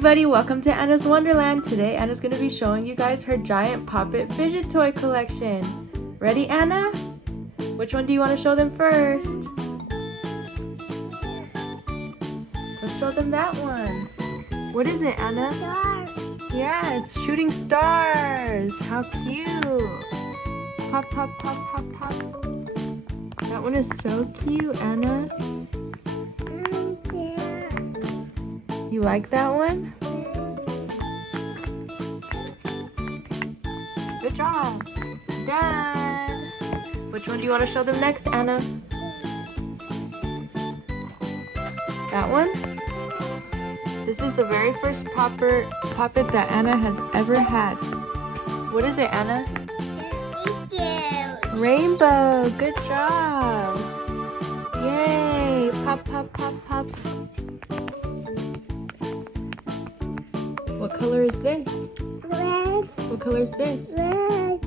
everybody, welcome to Anna's Wonderland. Today Anna's going to be showing you guys her giant Poppet fidget toy collection. Ready, Anna? Which one do you want to show them first? Let's show them that one. What is it, Anna? Stars. Yeah, it's shooting stars. How cute. Pop, pop, pop, pop, pop. That one is so cute, Anna. You like that one? Good job. Done. Which one do you want to show them next, Anna? That one? This is the very first Poppet that Anna has ever had. What is it, Anna? Rainbow. Good job. Yay. Pop, pop, pop, pop. What color is this? Red. What color is this? Red.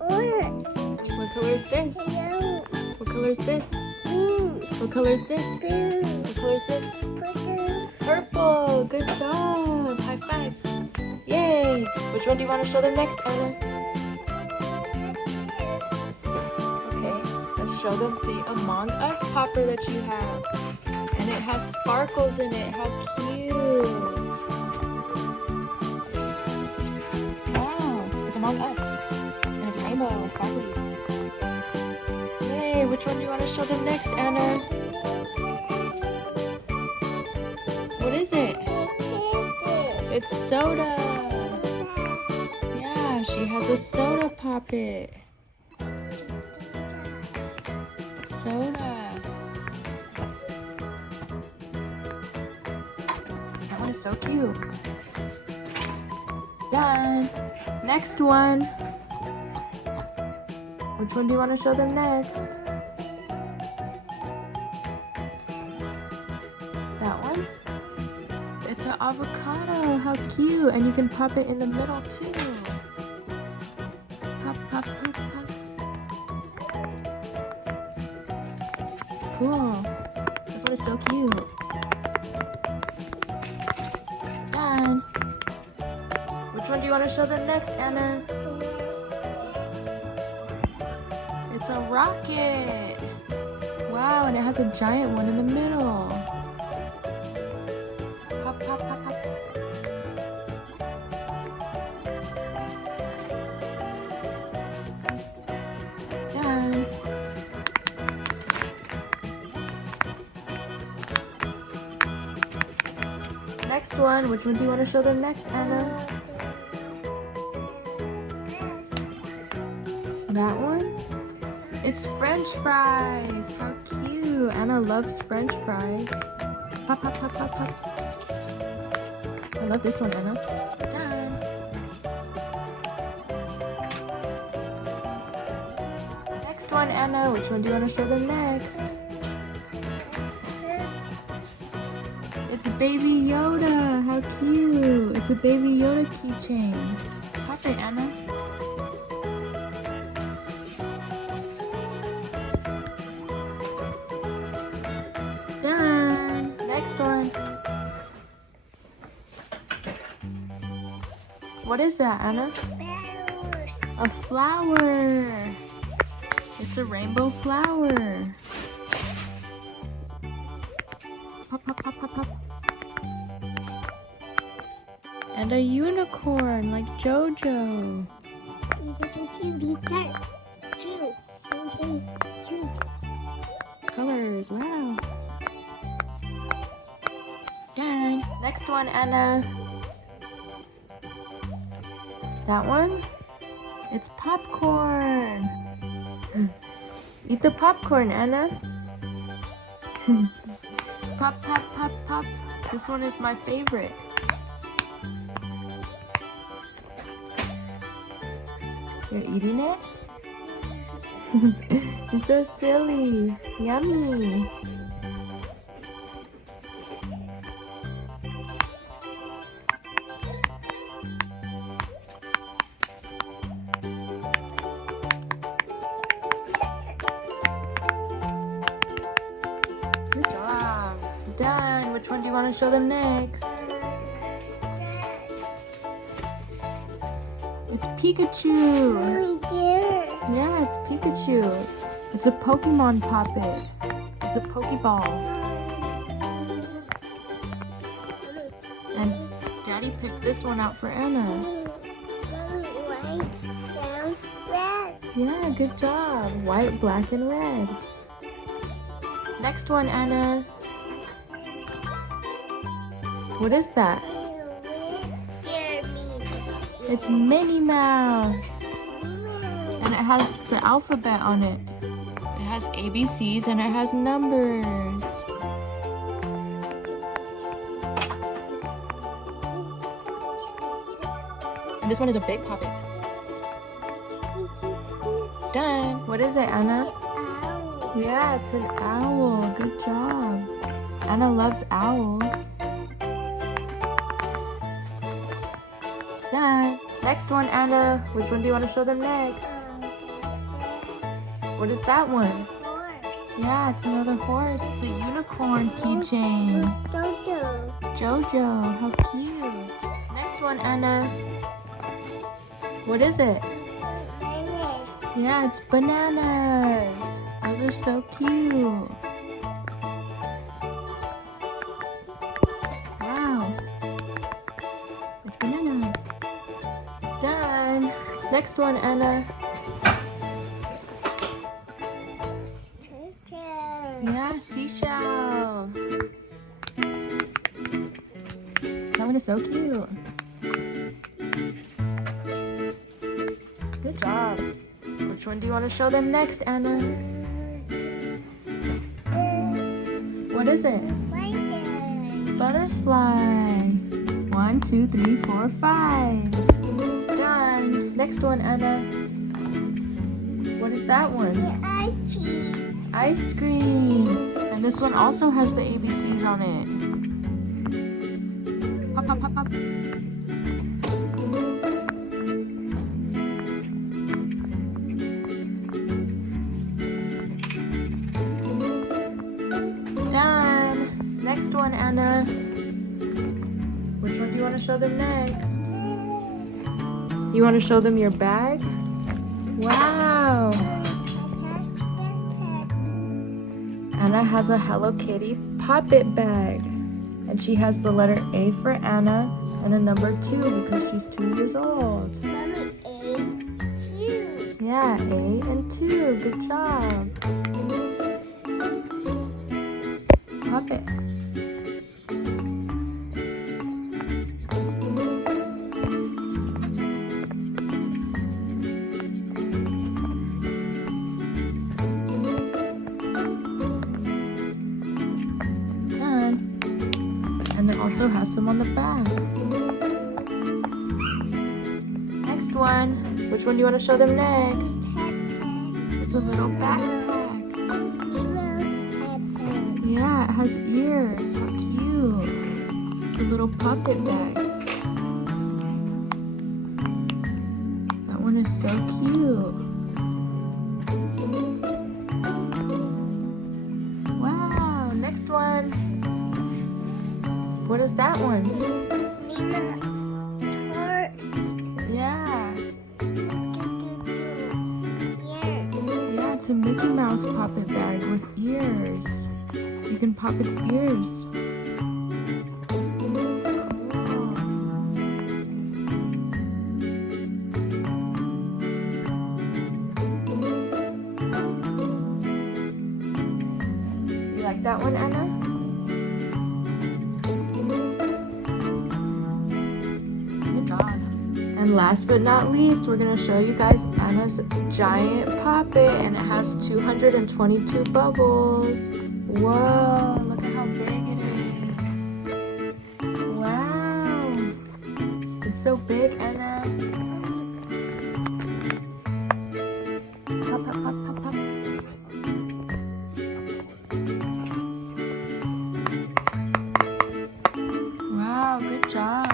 Orange. What color is this? Yellow. What color is this? Green. What color is this? Blue. What color is this? Purple. Purple. Good job. High five. Yay. Which one do you want to show them next, Anna? Okay, let's show them the Among Us popper that you have. And it has sparkles in it. How cute. Among Us. And it's rainbow and sparkly. Yay, which one do you want to show them next, Anna? What is it? It's soda. Yeah, she has a soda Poppet. Soda. That one is so cute. Done. Next one. Which one do you want to show them next? That one? It's an avocado. How cute. And you can pop it in the middle too. Pop, pop, pop, pop. Cool. This one is so cute. Done. Which one do you want to show them next, Anna? It's a rocket. Wow, and it has a giant one in the middle. Pop, pop, pop, pop. Done. Next one. Which one do you want to show them next, Anna? That one? It's French fries. How cute. Anna loves French fries. Pop, pop, pop, pop, pop. I love this one, Anna. Done. Next one, Anna. Which one do you want to show them next? It's Baby Yoda. How cute. It's a Baby Yoda keychain. Pop it, Anna. Done. Next one. What is that, Anna? Flowers. A flower. It's a rainbow flower. Pop, pop, pop, pop, pop. And a unicorn like JoJo. Colors, wow. Done. Next one, Anna. That one? It's popcorn. Eat the popcorn, Anna. Pop, pop, pop, pop. This one is my favorite. You're eating it? You're so silly. Yummy. Good job. Done. Which one do you want to show them next? It's Pikachu. Mommy, there. Yeah, it's Pikachu. It's a Pokemon puppet. It's a Pokeball. And Daddy picked this one out for Anna. Mommy, white, brown, red. Yeah, good job. White, black, and red. Next one, Anna. What is that? It's Minnie Mouse. And it has the alphabet on it. It has ABCs and it has numbers. And this one is a big puppet. Done. What is it, Anna? Yeah, it's an owl. Good job. Anna loves owls. Done. Next one, Anna. Which one do you want to show them next? What is that one? Yeah, it's another horse. It's a unicorn keychain. Jojo, how cute. Next one, Anna. What is it? Yeah, it's bananas. Those are so cute. Wow. It's bananas. Done. Next one, Anna. Yeah, seashell. That one is so cute. Good job. Which one do you want to show them next, Anna? What is it? Butterfly. 1, 2, 3, 4, 5. Done. Next one, Anna. What is that one? Ice cream. And this one also has the ABCs on it. Pop, pop, pop, pop. Done. Next one, Anna. Which one do you want to show them next? You want to show them your bag? Wow. Anna has a Hello Kitty puppet bag. And she has the letter A for Anna and a number 2 because she's 2 years old. Mommy, A2. Yeah, A and 2. Good job. Puppet. And it also has some on the back. Next one. Which one do you want to show them next? It's a little backpack. Yeah, it has ears. How cute. It's a little puppet bag. That one is so cute. Wow, next one. What is that one? Yeah. Yeah, it's a Mickey Mouse puppet bag with ears. You can pop its ears. You like that one, Anna? And last but not least, we're going to show you guys Anna's giant puppet, and it has 222 bubbles. Whoa, look at how big it is. Wow. It's so big, Anna. Pop, pop, pop, pop, pop. Wow, good job.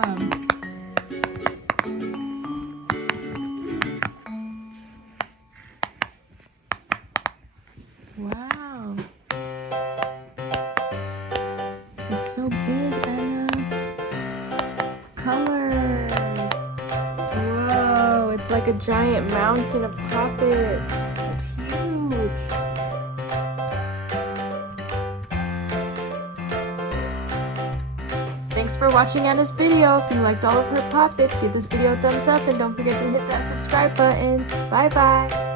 Wow. It's so big, Anna. Colors. Whoa, like a giant mountain of puppets. It's huge. Thanks for watching Anna's video. If you liked all of her puppets, give this video a thumbs up and don't forget to hit that subscribe button. Bye bye.